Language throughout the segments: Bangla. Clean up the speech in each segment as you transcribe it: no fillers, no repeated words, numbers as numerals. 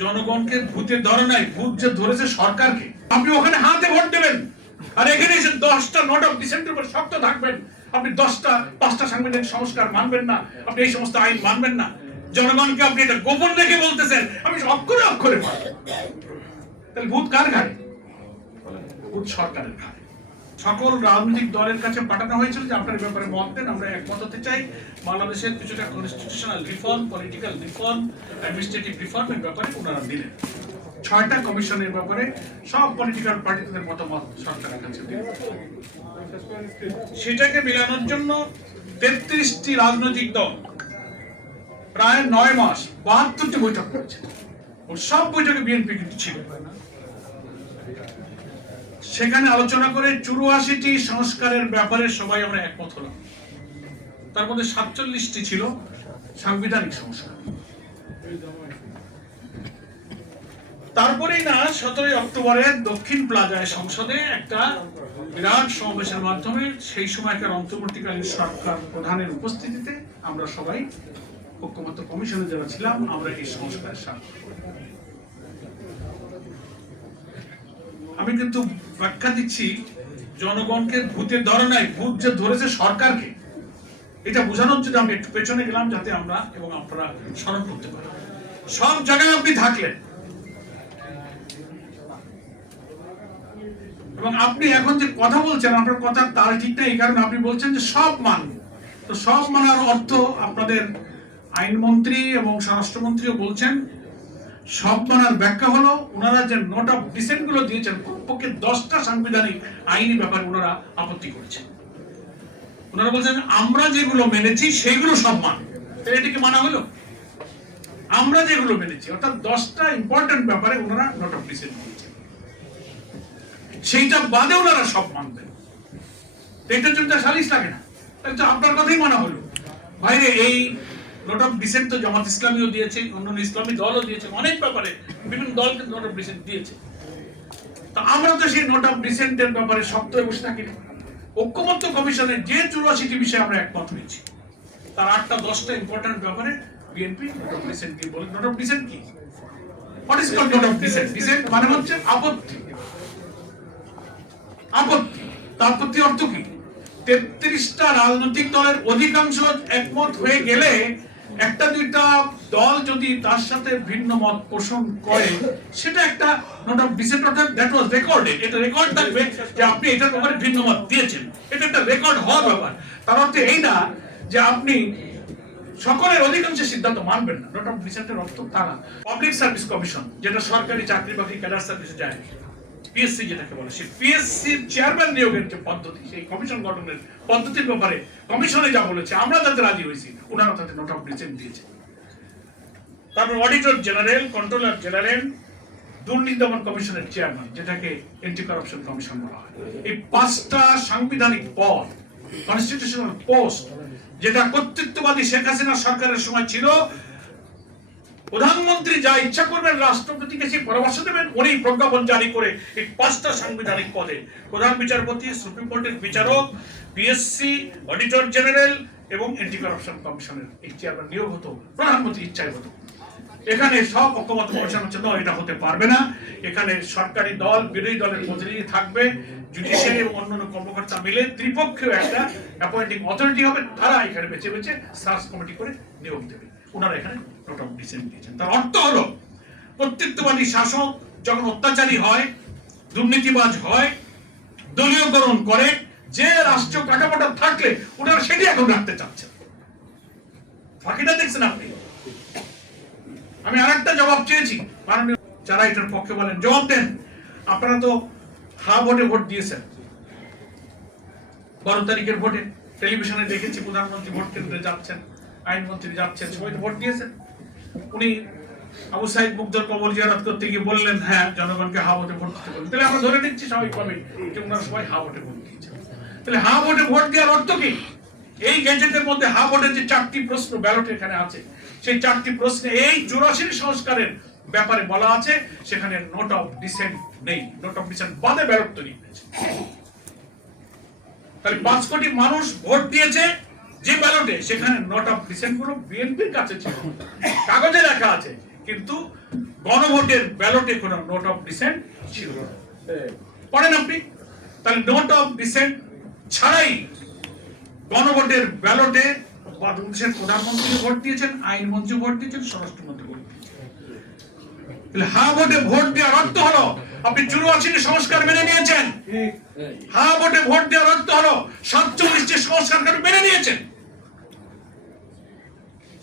জনগণকে ভূতে ধরে নাই, ভূত যে ধরেছে সরকারকে। আপনি ওখানে হাতে ভোট দেবেন, আর এখানে এসে 10টা নোট অফ ডিসেন্টের উপর শক্ত থাকবেন। আপনি 5টা সাংবিধানিক সংস্কার মানবেন না, আপনি এই সমস্ত আইন মানবেন না। জনগণকে আপনি এটা গোপন রেখে বলতেছেন আমি অক্ষরে অক্ষরে মানব। তাহলে ভূত কার ঘাড়ে? ভূত সরকারের ঘাড়ে। সকল রাজনৈতিক দলের কাছে পাঠানো হয়েছিল যে আপনার ব্যাপারে মত দেন, আমরা একমত হতে চাই। বাংলাদেশের কিছুটা constitutional reform, political reform, administrative রিফর্মের ব্যাপারে ওনারা দিলেন। 6টা কমিশনের ব্যাপারে সব পলিটিক্যাল পার্টিদের মতামত সরকারের কাছে দিলেন। সেটাকে মিলানোর জন্য 33টি রাজনৈতিক দল প্রায় 9 মাস 72টি বৈঠক করেছে। ও সব বৈঠকে বিএনপি কিন্তু ছিল। সেখানে আলোচনা করে 84টি সংস্কারের ব্যাপারে সবাই আমরা একমত হলাম। তার মধ্যে 47টি ছিল সাংবিধানিক সংস্কার। তারপরেই না 17 অক্টোবরে দক্ষিণ প্লাজায় সংসদে একটা বিরাট সমাবেশের মাধ্যমে সেই সময়কার অন্তর্বর্তীকালীন সরকার প্রধানের উপস্থিতিতে আমরা সবাই ঐক্যমত্য কমিশনে যারা ছিলাম আমরা এই সংস্কারের স্বাক্ষর করি। আমি কিন্তু ব্যাখ্যা দিচ্ছি, জনগণকে ভূতে ধরে নাই, ভূত যে ধরেছে সরকারকে, এটা বোঝানোর জন্য আমি একটু পেছনে গেলাম যাতে আমরা এবং আপনারা স্মরণ করতে পারি। সব জায়গায় আপনি থাকলেন এবং আপনি এখন যে কথা বলছেন আপনার কথা তার ঠিক না, এই কারণে আপনি বলছেন যে সব মানব। তো সব মানার অর্থ আপনাদের আইনমন্ত্রী এবং স্বরাষ্ট্রমন্ত্রীও বলছেন সব মানার ব্যাখ্যা হলো ওনারা যে নোট অফ ডিসেন্ট গুলো দিয়েছেন কমপক্ষে 10টা সাংবিধানিক আইনি ব্যাপারে ওনারা আপত্তি করেছেন। ওনারা বলছেন আমরা যেগুলো মেনেছি সেইগুলো সব মান। এটিকে মানা হলো আমরা যেগুলো মেনেছি, অর্থাৎ 10টা ইম্পর্টেন্ট ব্যাপারে ওনারা নোট অফ ডিসেন্ট দিয়েছেন, সেইটা বাদে ওনারা সব মানবেন। এটার জন্য সালিশ লাগে না, তাহলে আপনার কথাই মানা হলো। বাইরে এই নোট অফ ডিসেন্ট তো জামাত ইসলামীও দিয়েছে, অন্যান্য ইসলামী দলও দিয়েছে, অনেক ব্যাপারে বিভিন্ন দল কিন্তু নোট অফ ডিসেন্ট দিয়েছে। তো আমরা তো সেই নোট অফ ডিসেন্টের ব্যাপারে শক্ত হয়ে বসে থাকি না। ঐক্যমত্য কমিশনের যে 84টি বিষয়ে আমরা একমত হয়েছি তার 8টা-10টা ইম্পর্টেন্ট ব্যাপারে বিএনপি নোট অফ ডিসেন্ট দিয়ে বলে। নোট অফ ডিসেন্ট কি? What is called note of dissent? Dissent মানে হচ্ছে আপত্তি। আপত্তি, আপত্তি অর্থ কি? 33টা রাজনৈতিক দলের অধিকাংশ একমত হয়ে গেলে একটা দুইটা দল যদি তার সাথে ভিন্ন মত পোষণ করে সেটা একটা নোট অফ ডিসেন্ট, অর্থাৎ দ্যাট ওয়াজ রেকর্ডেড। এটা রেকর্ড থাকবে যে আপনি এটার ব্যাপারে ভিন্ন মত দিয়েছেন, এটা একটা রেকর্ড হওয়ার ব্যাপার। তার অর্থ এই না যে আপনি সকলের অধিকাংশের সিদ্ধান্ত মানবেন না। নোট অফ ডিসেন্টের অর্থ তা না। পাবলিক সার্ভিস কমিশন যেটা সরকারি চাকরি বাকরি ক্যাডার সার্ভিসে যায়, পিএসসি যেটাকে বলে, সেই পিএসসির চেয়ারম্যান নিয়োগের যে পদ্ধতি, সেই কমিশন গঠনের পদ্ধতির ব্যাপারে কমিশনে যা বলেছে আমরা যাতে রাজি হয়েছি ওনারা তাতে নোট অফ ডিসেন্ট দিয়েছে। তারপর অডিটর জেনারেল, কন্ট্রোলার জেনারেল, দুর্নীতি দমন কমিশনের চেয়ারম্যান যেটাকে অ্যান্টি কারাপশন কমিশন বলা হয়, এই 5টা সাংবিধানিক পদ, কনস্টিটিউশনাল পোস্ট, যেটা কর্তৃত্ববাদী শেখ হাসিনা সরকারের সময় ছিল। প্রধানমন্ত্রী যা ইচ্ছা করবেন রাষ্ট্রপতিকে সেই পরামর্শ দেবেন, উনি প্রজ্ঞাপন জারি করে এই 5টা সাংবিধানিক পদে প্রধান বিচারপতি, সুপ্রিম কোর্টের বিচারক, পিএসসি, অডিটর জেনারেল এবং অ্যান্টি কারাপশন কমিশনের এই চেয়ারম্যান নিয়োগ হতো প্রধানমন্ত্রীর ইচ্ছায় হতো। এখানে সব ঐক্যমত্য কমিশন হচ্ছে না, এটা হতে পারবে না। এখানে সরকারি দল, বিরোধী দলের প্রতিনিধি থাকবে, জুডিশিয়ারি এবং অন্যান্য কর্মকর্তা মিলে ত্রিপক্ষীয় একটা অ্যাপয়েন্টিং অথরিটি হবে, তারা এখানে বেছে বেছে সার্চ কমিটি করে নিয়োগ দেবে। ওনারা এখানে নোট অফ ডিসেন্ট দিয়েছেন। তার অর্থ হলো কর্তৃত্ববাদী শাসক যখন অত্যাচারী হয়, দুর্নীতিবাজ হয়, দলীয়করণ করে, যে রাষ্ট্রীয় কাঠামোটা থাকলে ওনারা সেটি এখন রাখতে চাচ্ছেন। বাকিটা দেখছেন আপনি। আমি আরেকটা জবাব চেয়েছি, মাননীয় যারা এটার পক্ষে বলেন জবাব দেন। আপনারা তো হা ভোটে ভোট দিয়েছেন, 12 তারিখের ভোটে টেলিভিশনে দেখেছি প্রধানমন্ত্রী ভোট কেন্দ্রে যাচ্ছেন, আইনমন্ত্রী যাচ্ছেন, সবাই তো ভোট দিয়েছেন। উনি আবু সাইদ মুগ্ধর কবর জিয়ারত করতে গিয়ে বললেন হ্যাঁ জনগণকে হা ভোটে ভোট দিতে বলেন। তাহলে আমরা ধরে নিচ্ছি স্বাভাবিকভাবে যে ওনারা সবাই হা ভোটে ভোট দিয়েছেন। তাহলে হা ভোটে ভোট দেওয়ার অর্থ কি? এই গেজেটের মধ্যে হা ভোটের যে 4টি প্রশ্ন ব্যালট এখানে আছে, সেই 4টি প্রশ্নে এই 84 সংস্কারের ব্যাপারে বলা আছে, সেখানে নোট অফ ডিসেন্ট নেই। নোট অফ ডিসেন্ট বাদে ব্যালট তৈরি হয়েছে। তাহলে 5 কোটি মানুষ ভোট দিয়েছে যে ব্যালটে, সেখানে নোট অফ ডিসেন্ট গুলো বিএনপির কাছে ছিল, কাগজে লেখা আছে, কিন্তু গণভোটের ব্যালটে কোনো নোট অফ ডিসেন্ট ছিল না। পড়েন আপনি, তাহলে নোট অফ ডিসেন্ট ছাড়াই গণভোটের ব্যালটে বাংলাদেশের প্রধানমন্ত্রী ভোট দিয়েছেন, আইনমন্ত্রী ভোট দিয়েছেন, স্বরাষ্ট্রমন্ত্রী ভোট দিয়েছেন। তাহলে হা ভোটে ভোট দেওয়ার অর্থ হলো আপনি 84 সংস্কার মেনে নিয়েছেন। হা ভোটে ভোট দেওয়ার অর্থ হলো 47 সংস্কার মেনে নিয়েছেন।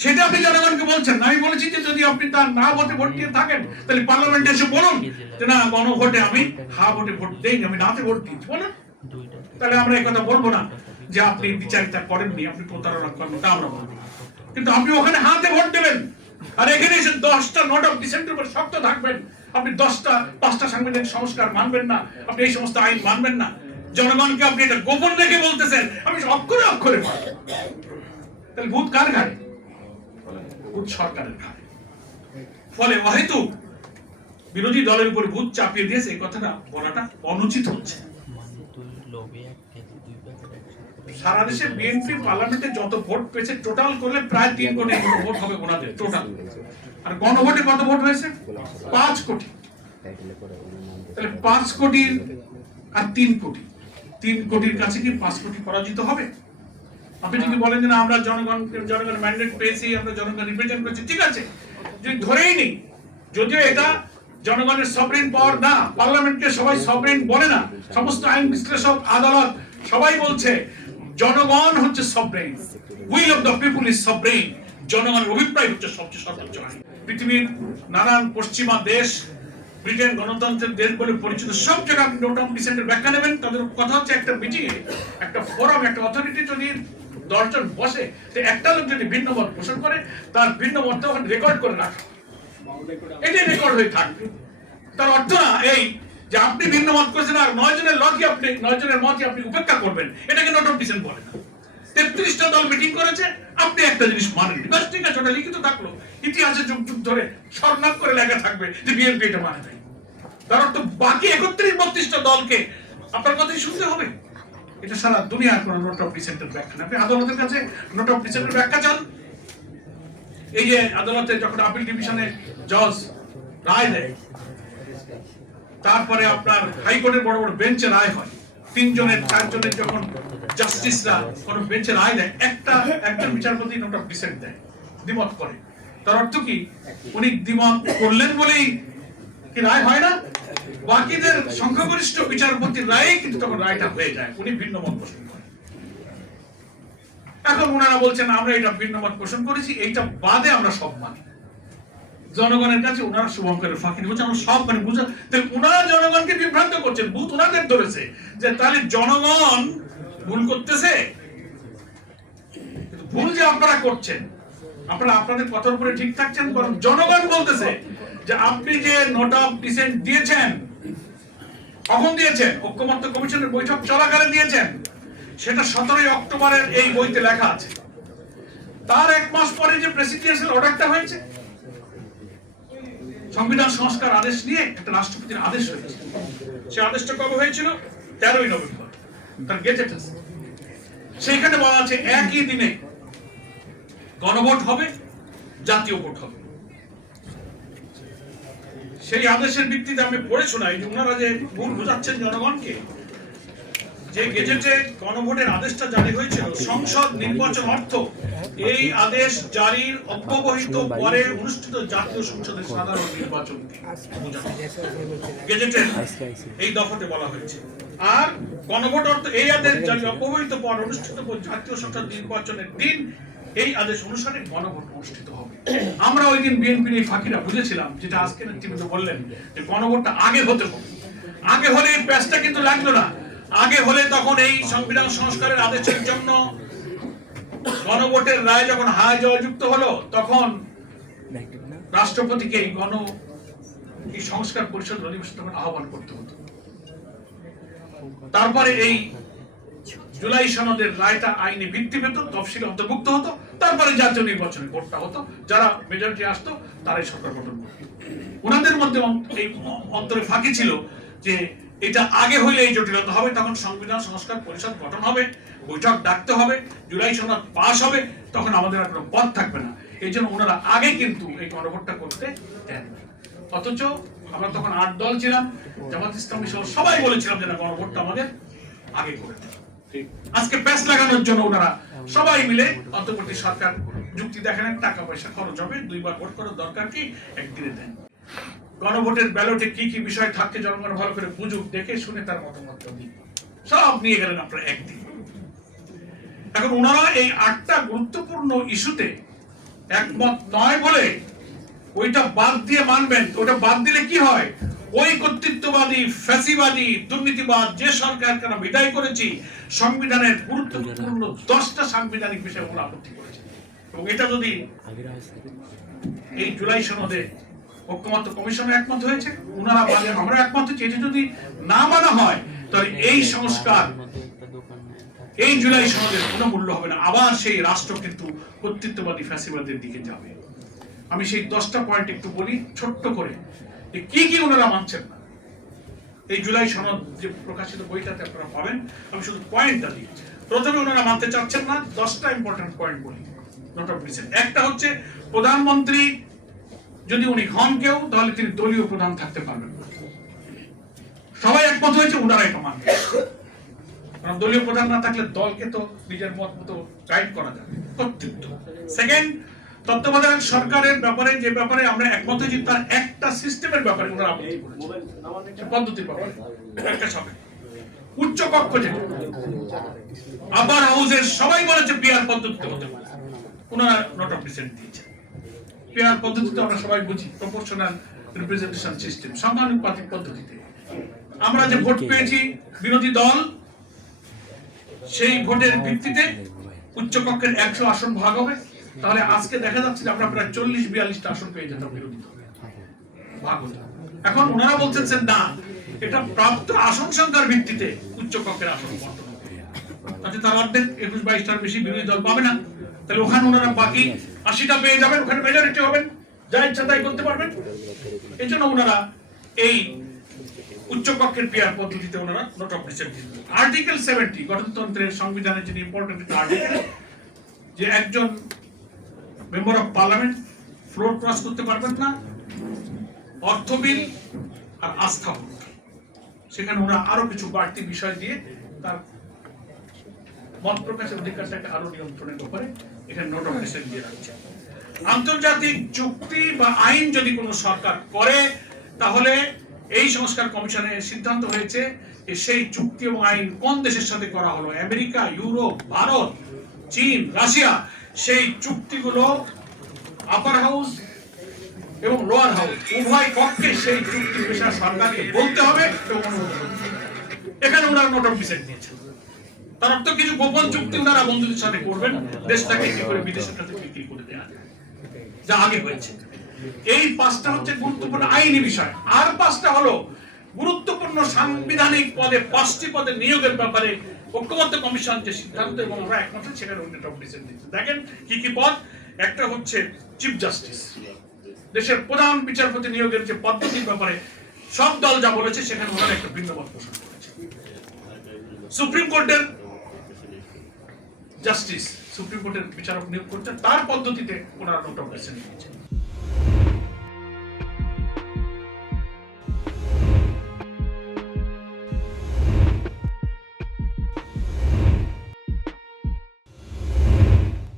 সেটা আপনি জনগণকে বলছেন না। আমি বলেছি যে যদি আপনি তার না ভোটে ভোট দিয়ে থাকেন তাহলে পার্লামেন্টে এসে বলুন যে না গণভোটে আমি হা ভোটে ভোট দেইনি, আমি নাতে ভোট দিয়েছি, বলুন। তাহলে আমরা এই কথা বলবো না যে আপনি বিচারিতা করেননি, আপনি প্রতারণা করেন, তা আমরা বলবো। কিন্তু আপনি ওখানে হাতে ভোট দেবেন, আর এখানে এসে 10টা নোট অফ ডিসেন্টের উপর শক্ত থাকবেন। আপনি 5টা সাংবিধানিক সংস্কার মানবেন না, আপনি এই সমস্ত আইন মানবেন না। জনগণকে আপনি এটা গোপন রেখে বলতেছেন আমি অক্ষরে অক্ষরে মানব। তাহলে ভূত কার ঘাড়ে? ভূত সরকারের ঘাড়ে। ফলে অহেতুক বিরোধী দলের উপর ভূত চাপিয়ে দিয়েছে, এই কথাটা বলাটা অনুচিত হচ্ছে। সারা দেশে বিএনপি পার্লামেন্টে যত ভোট পেয়েছে টোটাল করলে প্রায় 3 কোটি ভোট হবে ওনাদের টোটাল। আর গণভোটে কত ভোট হয়েছে? 5 কোটি। তাহলে 5 কোটির আর 3 কোটি, 3 কোটির কাছে কি 5 কোটি পরাজিত হবে? আপনি যদি বলেন যে না আমরা জনগণ ম্যান্ডেট পেয়েছি, আমরা জনগণ রিপ্রেজেন্ট করছি, ঠিক আছে, যদি ধরেই নেই, যদিও এটা জনগণের সভরেন পাওয়ার না, পার্লামেন্টকে সবাই সভরেন বলে না, সমস্ত আইন বিশ্লেষক, আদালত সবাই বলছে জনগণ হচ্ছে sovereign, will of the people is sovereign, জনগণের অভিপ্রায় হচ্ছে সবচেয়ে সর্বোচ্চ আইন। পৃথিবীর নানান পশ্চিমা দেশ, ব্রিটেন গণতন্ত্রের দেশ বলে পরিচিত, সব জায়গায় আপনি নোট অফ ডিসেন্টের ব্যাখ্যা নেবেন। তাদের কথা হচ্ছে একটা মিটিংয়ে, একটা ফোরাম, একটা অথরিটি যদি 10 জন বসে, তো একটা লোক যদি ভিন্ন মত পোষণ করে তার ভিন্ন মতটা ওখানে রেকর্ড করে রাখা, এটাই রেকর্ড হয়ে থাকবে। তার অর্থ না এই যে আপনি ভিন্ন মত করেছেন আর 9 জনের লটকে আপনি 9 জনের মতকে আপনি উপেক্ষা করবেন, এটাকে নোট অফ ডিসেন্ট বলে না। 33টা দল মিটিং করেছে, আপনি একটা জিনিস মানেন, বাস ঠিক আছে, ওটা লিখিত থাকলো, ইতিহাসে যুগ যুগ ধরে স্বর্ণাক করে লেখা থাকবে যে বিএনপি এটা মানে নাই। তার অর্থ বাকি 31-32টা দলকে আপনার কথাই শুনতে হবে। এটা সারা দুনিয়ার কোন নোট অফ ডিসেন্টের ব্যাখ্যা না। আপনি আদালতের কাছে নোট অফ ডিসেন্টের ব্যাখ্যা চান, এই যে আদালতে যখন আপিল ডিভিশনে জজ রায় দেয়, তারপরে আপনার হাইকোর্টের বড় বড় বেঞ্চে রায় হয়, 3 জনের 4 জনের যখন জাস্টিসরা কোন বেঞ্চে রায় দেয়, একজন বিচারপতি নোট অফ ডিসেন্ট দেয়, দ্বিমত করে। তার অর্থ কি উনি দ্বিমত করলেন বলেই কি রায় হয় না? বাকিদের সংখ্যাগরিষ্ঠ বিচারপতির রায়ে কিন্তু তখন রায়টা হয়ে যায়, উনি ভিন্ন মত পোষণ করেন। এখন ওনারা বলছেন আমরা এটা ভিন্ন মত পোষণ করেছি, এইটা বাদে আমরা সব মানি। জনগণের কাছে ওনারা শুভঙ্করের ফাঁকি বলছে আমরা সব মানে বুঝা, ওনারা জনগণকে বিভ্রান্ত করছেন, ভূত ওনাদের ধরেছে যে তাহলে জনগণ ভুল করতেছে। ভুল যে আপনারা করছেন, আপনারা আপনাদের কথার উপরে ঠিক থাকছেন, কারণ জনগণ বলতেছে যে আপনি যে নোট অফ ডিসেন্ট দিয়েছেন, কখন দিয়েছেন? ঐক্যমত্য কমিশনের বৈঠক চলাকালে দিয়েছেন, সেটা 17 অক্টোবরের এই বইতে লেখা আছে। তার 1 মাস পরে যে প্রেসিডেন্সিয়াল অর্ডারটা হয়েছে, সংবিধান সংস্কার আদেশ নিয়ে একটা রাষ্ট্রপতির আদেশ হয়েছে, সেই আদেশটা কবে হয়েছিল? 13ই নভেম্বর, তার গেজেট আছে। সেইখানে বলা আছে একই দিনে গণভোট হবে, জাতীয় ভোট হবে। সেই আদেশের ভিত্তিতে আমি পড়ে শোনাই যে ওনারা যে ভুল বোঝাচ্ছেন জনগণকে, যে গেজেটে গণভোটের আদেশটা জারি হয়েছিল, সংসদ নির্বাচন অর্থ এই আদেশ জারির অব্যবহিত পরে অনুষ্ঠিত জাতীয় সংসদের সাধারণ নির্বাচন গেজেটের এই দফাতে বলা হয়েছে। আর গণভোট অর্থ এই আদেশ জারি অব্যবহিত পর অনুষ্ঠিত জাতীয় সংসদ নির্বাচনের দিন এই আদেশ অনুসারে গণভোট অনুষ্ঠিত হবে। আমরা ওই দিন বিএনপির এই ফাঁকিরা বুঝেছিলাম, যেটা আজকে নেতৃত্ব বললেন যে গণভোটটা আগে হতে হবে। আগে হলে এই প্যাচটা কিন্তু লাগলো না। আগে হলে তখন এই সংবিধান সংস্কারের আদেশের জন্য গণভোটের রায় যখন হায় জয়যুক্ত হলো, তখন রাষ্ট্রপতিকে এই সংস্কার পরিষদ অধিবেশন তখন আহ্বান করতে হতো। তারপরে এই জুলাই সনদের রায়টা আইনে ভিত্তি পেত, তফসিলে অন্তর্ভুক্ত হতো, তারপরে জাতীয় নির্বাচনে ভোটটা হতো, যারা মেজরিটি আসতো তারাই সরকার গঠন করত। ওনাদের মধ্যে এই অন্তরে ফাঁকি ছিল যে এটা আগে হইলে এই জটিলতা হবে, তখন সংবিধান সংস্কার পরিষদ গঠন হবে, বৈঠক ডাকতে হবে, জুলাই সনদ পাস হবে, তখন আমাদের আর কোনো পথ থাকবে না। এই জন্য ওনারা আগে কিন্তু এই গণভোটটা করতে দেন। অথচ আমরা তখন 8 দল ছিলাম, জামাত ইসলামী সহ সবাই বলেছিলাম যে না, গণভোটটা আমাদের আগে করে দেন। আজকে প্যাচ লাগানোর জন্য ওনারা সবাই মিলে অন্তর্বর্তী সরকার যুক্তি দেখেন, টাকা পয়সা খরচ হবে, 2 বার ভোট করার দরকার কি, একদিনে দেন। গণভোটের ব্যালটে কি কি বিষয় থাকছে জনগণ ভালো করে বুঝুক, দেখে শুনে তার মতামত দিন। সব নিয়ে গেলেন আপনারা একদিন। এখন ওনারা এই 8টা গুরুত্বপূর্ণ ইস্যুতে একমত নয় বলে ওইটা বাদ দিয়ে মানবেন। ওটা বাদ দিলে কি হয়, ওই কর্তৃত্ববাদী, ফ্যাসিবাদী, দুর্নীতিবাদ যে সরকারকে আমরা বিদায় করেছি, সংবিধানের গুরুত্বপূর্ণ 10টা সাংবিধানিক বিষয় ওরা আপত্তি করেছে। এবং এটা যদি এই জুলাই সনদে ঐক্যমত্য কমিশনে একমত হয়েছে, ওনারা বলে আমরা একমত হয়েছি, এটা যদি না মানা হয় তাহলে এই সংস্কার, এই জুলাই সনদের কোনো মূল্য হবে না, আবার সেই রাষ্ট্র কিন্তু কর্তৃত্ববাদী ফ্যাসিবাদের দিকে যাবে। আমি সেই 10টা পয়েন্ট একটু বলি ছোট্ট করে, যে কি কি ওনারা মানছেন না। এই জুলাই সনদ যে প্রকাশিত বইটাতে আপনারা পাবেন, আমি শুধু পয়েন্টটা দিই। প্রথমে ওনারা মানতে চাচ্ছেন না, 10টা ইম্পর্টেন্ট পয়েন্ট বলি, নোট অফ রিসেন্ট। একটা হচ্ছে প্রধানমন্ত্রী যদি উনি হন কেউ, তাহলে তিনি দলীয় প্রধান থাকতে পারবেন না। সবাই একমত হয়েছে, ওনারা এটা মানবে। কারণ দলীয় প্রধান না থাকলে দলকে তো নিজের মত মতো গাইড করা যাবে, কর্তৃত্ব। সেকেন্ড, তত্ত্বাবধায়ক সরকারের ব্যাপারে যে ব্যাপারে আমরা একমত হয়েছি, তার একটা সিস্টেমের ব্যাপারে ওনারা আপত্তি করেছে, পদ্ধতির ব্যাপারে একটা সবাই। উচ্চ কক্ষ যেটা আপার হাউসের সবাই বলেছে পিআর পদ্ধতিতে হতে পারে, ওনারা নোট অফ ডিসেন্ট দিয়েছে। পিআর পদ্ধতিতে আমরা সবাই বুঝি প্রপোর্শনাল রিপ্রেজেন্টেশন সিস্টেম, সমানুপাতিক পদ্ধতিতে। আমরা যে ভোট পেয়েছি বিরোধী দল, সেই ভোটের ভিত্তিতে উচ্চকক্ষের 100 আসন ভাগ হবে। তাহলে আজকে দেখা যাচ্ছে যে আমরা প্রায় 40-42টা আসন পেয়ে যেতাম বিরোধী দল ভাগ হতো। এখন ওনারা বলছেন যে না, এটা প্রাপ্ত আসন সংখ্যার ভিত্তিতে উচ্চকক্ষের আসন বন্টন হবে। তাতে তার অর্ধেক 21-22টার বেশি বিরোধী দল পাবে না। তাহলে ওখানে ওনারা বাকি 80টা পেয়ে যাবেন, ওখানে মেজরিটি হবেন, যা ইচ্ছা তাই করতে পারবেন। এই জন্য ওনারা এই উচ্চকক্ষের পিআর পদ্ধতিতে ওনারা নোট অফ ডিসেন্ট দিয়েছেন। আর্টিকেল 70 গণতন্ত্রের সংবিধানের যে ইম্পর্টেন্ট আর্টিকেল, যে একজন member of parliament floor cross করতে পারবেন না, অর্থ বিল আর আস্থা ভোট। সেখানে ওরা আরো কিছু বাড়তি বিষয় দিয়ে তার মত প্রকাশের অধিকারটাকে আরো নিয়ন্ত্রণের ব্যাপারে এখানে নোট অফ ডিসেন্ট দিয়ে রাখছে। আন্তর্জাতিক চুক্তি বা আইন যদি কোনো সরকার করে, তাহলে এই সংস্কার কমিশনের সিদ্ধান্ত হয়েছে যে সেই চুক্তি এবং আইন কোন দেশের সাথে করা হলো, আমেরিকা, ইউরোপ, ভারত, চীন, রাশিয়া, সেই চুক্তিগুলো আপার হাউস এবং লোয়ার হাউস উভয় পক্ষে সেই চুক্তি বিষয়ে সরকারকে বলতে হবে এবং এখানে ওনারা নোট অফ ডিসেন্ট দিয়েছেন। তার অর্থ কিছু গোপন চুক্তি ওনারা বন্ধুদের সাথে করবেন, দেশটাকে কি করে বিদেশের কাছে বিক্রি করে দেওয়া যায়, যা আগে হয়েছে। এই 5টা হচ্ছে গুরুত্বপূর্ণ আইনি বিষয়। আর 5টা হলো গুরুত্বপূর্ণ সাংবিধানিক পদে, 5টি পদে নিয়োগের ব্যাপারে ঐক্যমত্য কমিশন যে সিদ্ধান্ত এবং আমরা একমত সেখানে নোট অফ ডিসেন্ট দিয়েছে। দেখেন কি কি পদ। একটা হচ্ছে চিফ জাস্টিস, দেশের প্রধান বিচারপতি নিয়োগের যে পদ্ধতির ব্যাপারে সব দল যা বলেছে সেখানে ওনারা একটা ভিন্ন মত পোষণ করেছে। সুপ্রিম কোর্টের জাস্টিস, সুপ্রিম কোর্টের বিচারক নিয়োগ করছেন, তার পদ্ধতিতে ওনারা নোট অফ ডিসেন্ট দিয়েছেন।